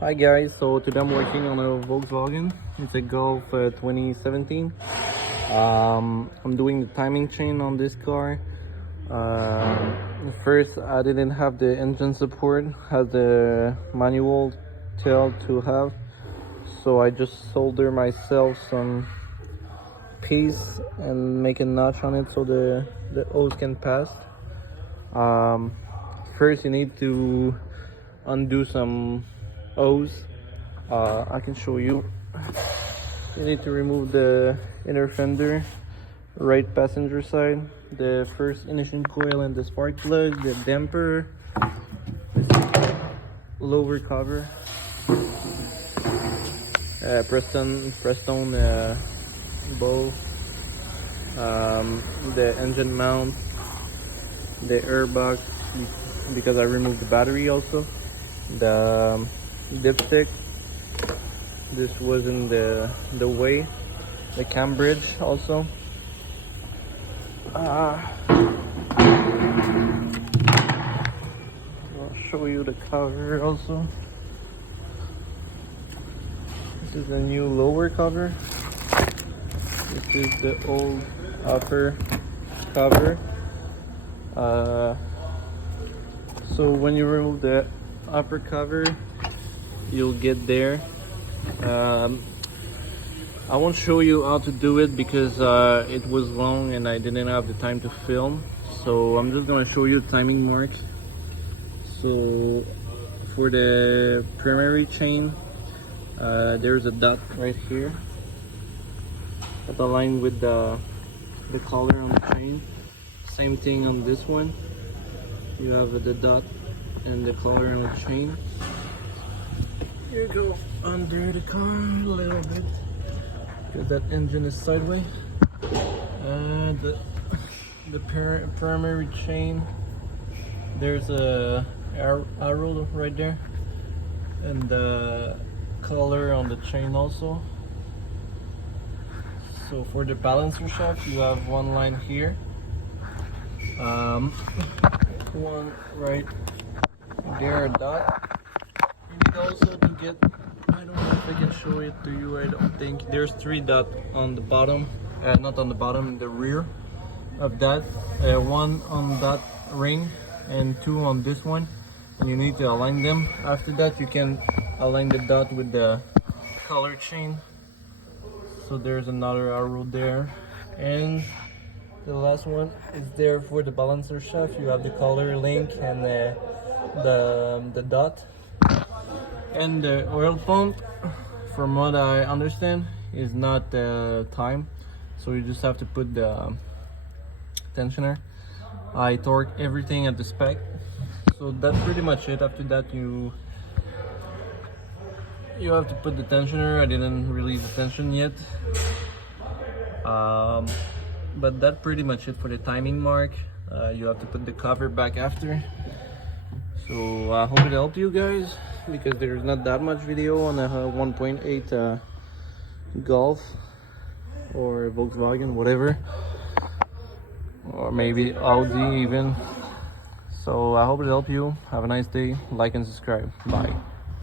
Hi guys, so today I'm working on a Volkswagen. It's a Golf 2017. I'm doing the timing chain on this car. First, I didn't have the engine support, had the manual tail to have, so I just solder myself some piece and make a notch on it so the hose can pass. First, you need to undo some hose. I can show you. You need to remove the inner fender, right passenger side, the first ignition coil and the spark plug, the damper, lower cover, Preston bow, the engine mount, the airbox because I removed the battery also, the dipstick, this was in the way, the cam bridge also. I'll show you the cover also. This is the new lower cover. This is the old upper cover. So when you remove the upper cover, you'll get there. I won't show you how to do it because it was long and I didn't have the time to film, so I'm just gonna show you timing marks. So for the primary chain, there's a dot right here at the line with the collar on the chain. Same thing on this one, you have the dot and the collar on the chain. You go under the car a little bit because that engine is sideways. And the primary chain, there's a arrow right there, and the collar on the chain also. So for the balancer shaft, you have one line here, one right there, a dot. You need also to get, I don't know if I can show it to you, I don't think. There's 3 dots on the bottom, not on the bottom, the rear of that. One on that ring and 2 on this one. And you need to align them. After that, you can align the dot with the collar chain. So there's another arrow there. And the last one is there for the balancer shaft. You have the collar link and the dot. And the oil pump, from what I understand, is not time, so you just have to put the tensioner. I torque everything at the spec, so that's pretty much it. After that, you have to put the tensioner. I didn't release the tension yet, but that's pretty much it for the timing mark. You have to put the cover back after. So I hope it helped you guys, because there's not that much video on a 1.8 Golf or Volkswagen, whatever, or maybe Audi even. So I hope it helped you. Have a nice day. Like and subscribe. Bye.